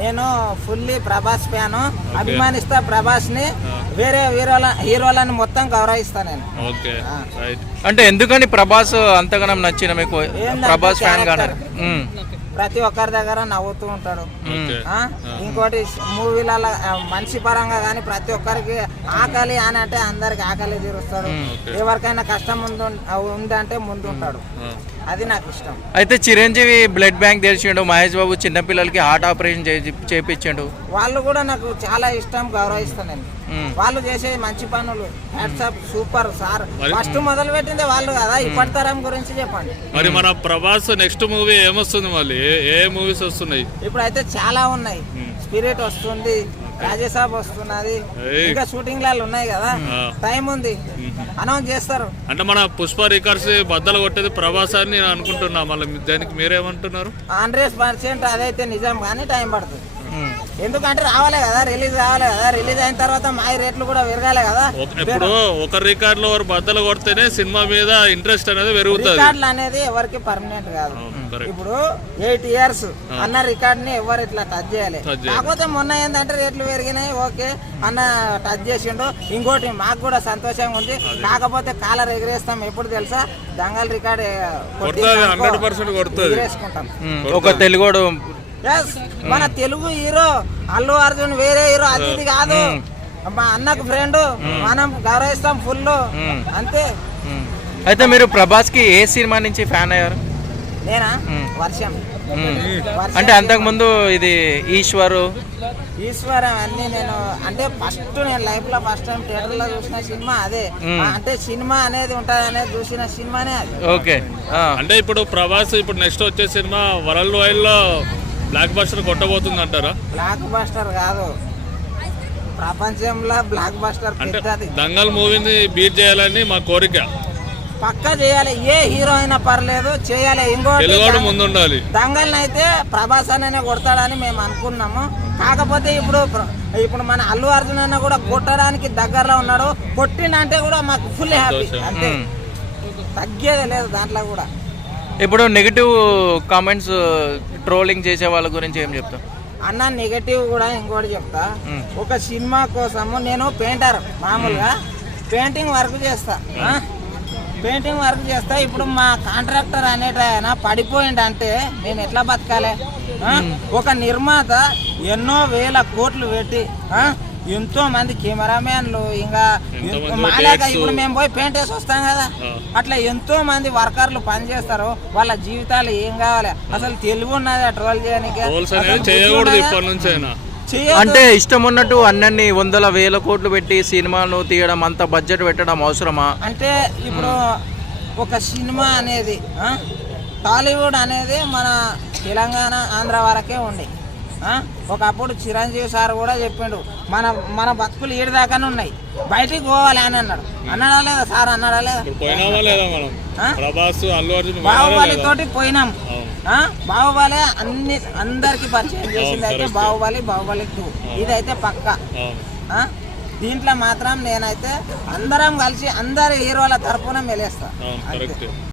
నేను fully Prabhas fan, అభిమానిస్తా Prabhas ని. వేరే హీరోలను మొత్తం గౌరవిస్తా నేను. Okay right. అంటే ఎందుకని ప్రభాస్ అంతగానం నచ్చిన మీకు? ప్రభాస్ ఫ్యాన్ గానే ప్రతి ఒక్కరి దగ్గర నవ్వుతూ ఉంటాడు. ఇంకోటి మూవీలలో మనిషి పరంగా కానీ ప్రతి ఒక్కరికి ఆకలి అని అంటే అందరికి ఆకలి తీరుస్తాడు. ఎవరికైనా కష్టం ఉందంటే ముందు ఉంటాడు. అది నాకు ఇష్టం. అయితే చిరంజీవి బ్లడ్ బ్యాంక్ తెరిచిండు, మహేష్ బాబు చిన్నపిల్లలకి హార్ట్ ఆపరేషన్ చేయించిండు. వాళ్ళు కూడా నాకు చాలా ఇష్టం, గౌరవిస్తాను నేను. వాళ్ళు చేసే మంచి పనులు వాట్సాప్ సూపర్ సార్. ఫస్ట్ మొదలు పెట్టిందే వాళ్ళు కదా. ఇప్పటి తరం గురించి చెప్పండి. మరి మన ప్రభాస్ నెక్స్ట్ మూవీ ఏమొస్తుంది? మళ్ళీ ఏ మూవీస్ వస్తున్నాయి? ఇప్పుడైతే చాలా ఉన్నాయి. స్పిరిట్ వస్తుంది, రాజసాబ్ వస్తున్నది, ఇంకా షూటింగ్ లలో ఉన్నాయి కదా. టైం ఉంది, అనౌన్స్ చేస్తారు. అంటే మన పుష్ప రికార్డ్స్ బద్దలు కొట్టేది ప్రభాస్ అని నేను అనుకుంటున్నా. మళ్ళీ దానికి మీరేమంటున్నారు? 100% అదైతే నిజం, కానీ టైం పడుతుంది. ఎందుకంటే రావాలి కదా, రిలీజ్ కావాలి కదా. రిలీజ్ అయిన తర్వాత మా రేట్లు కూడా పెరగాలి కదా. ఇప్పుడు ఒక రికార్డ్ లో బద్దలు కొడితేనే సినిమా మీద ఇంట్రెస్ట్ అనేది పెరుగుతుంది. రికార్డులు అనేది ఎవరికి పర్మనెంట్ కాదు. ఇప్పుడు 8 years అన్న రికార్డ్ ని ఎవరు ఇట్లా టచ్ చేయాలి. కాకపోతే మొన్న ఏంటంటే రేట్లు పెరిగినాయి, ఓకే అన్న టచ్ చేసిండు. ఇంకోటి మాకు కూడా సంతోషంగా ఉంది. కాకపోతే కాలర్ ఎగిరేస్తాం ఎప్పుడు తెలుసా? దంగల్ రికార్డ్ ఎగిరేసుకుంటాం. ఒక తెలుగుడు మన తెలుగు హీరో అల్లు అర్జున్ వేరే హీరో అది ఇది కాదు. మా అన్నకు ఫ్రెండ్, మనం గౌరవిస్తాం ఫుల్ అంతే. అయితే మీరు ప్రభాస్ కి ఏ సినిమా నుంచి ఫ్యాన్ అయ్యారు? నేనా? వర్షం. అంటే అంతకు ముందు ఇది ఈశ్వరం అన్ని నేను అంటే ఫస్ట్ నేను లైఫ్ లో ఫస్ట్ టైం థియేటర్ లో చూసిన సినిమా అదే. అంటే సినిమా అనేది ఉంటది అనేది చూసిన సినిమానే అది. ఓకే. అంటే ఇప్పుడు ప్రభాస్ ఇప్పుడు నెక్స్ట్ వచ్చే సినిమా వరల్డ్ వైడ్ లో బ్లాక్ బస్టర్ కొట్టబోతుంది అంటారా? బ్లాక్ బస్టర్ కాదు, ప్రపంచంలో బ్లాక్ బస్టర్ పెద్దది. దంగల్ మూవీని బీట్ చేయాలని మా కోరిక. పక్కా చేయాలి, ఏ హీరో అయినా పర్లేదు చేయాలి. ఇంకోటి ముందు ఉండాలి. దంగల్ అయితే ప్రభాస్ అనే కొడతాడని మేము అనుకున్నాము. కాకపోతే ఇప్పుడు మన అల్లు అర్జున్ అన్న కూడా కొట్టడానికి దగ్గరలో ఉన్నాడు. కొట్టినంటే కూడా మాకు ఫుల్ హ్యాపీ అంతే, తగ్గేదే లేదు దాంట్లో కూడా. ఇప్పుడు నెగిటివ్ కామెంట్స్ ట్రోలింగ్ చేసే వాళ్ళ గురించి ఏం చెప్తా అన్న? నెగటివ్ కూడా ఇంకోటి చెప్తా. ఒక సినిమా కోసము నేను పెయింటర్, మామూలుగా పెయింటింగ్ వర్క్ చేస్తా. ఇప్పుడు మా కాంట్రాక్టర్ అనేటైనా పడిపోయిందంటే నేను ఎట్లా బతకాలి? ఒక నిర్మాత ఎన్నో వేల కోట్లు పెట్టి ఎంతో మంది కెమెరామెన్లు, ఇంకా మాలేక ఇప్పుడు మేము పోయి పెయింట్ వేసి వస్తాం కదా, అట్లా ఎంతో మంది వర్కర్లు పనిచేస్తారు. వాళ్ళ జీవితాలు ఏం కావాలి? అసలు తెలివి ఉన్నది ట్రోల్ చేయడానికి? అంటే ఇష్టం ఉన్నట్టు అన్నీ వందల వేల కోట్లు పెట్టి సినిమాను తీయడం, అంత బడ్జెట్ పెట్టడం అవసరమా? అంటే ఇప్పుడు ఒక సినిమా అనేది టాలీవుడ్ అనేది మన తెలంగాణ ఆంధ్ర వరకే ఉంది. ఒకప్పుడు చిరంజీవి సార్ కూడా చెప్పిండు, మన బతుకులు ఏడు దాకానే ఉన్నాయి, బయటికి పోవాలి అని అన్నాడు. అన్నాడా లేదా సార్? అన్నాడా లేదా? బాహుబలి తోటి పోయినాం. బాహుబలి అందరికి పరిచయం చేసింది అయితే బాహుబలి 2 ఇదైతే పక్క. దీంట్లో మాత్రం నేనైతే అందరం కలిసి అందరి హీరోల తరపున మెలేస్తా.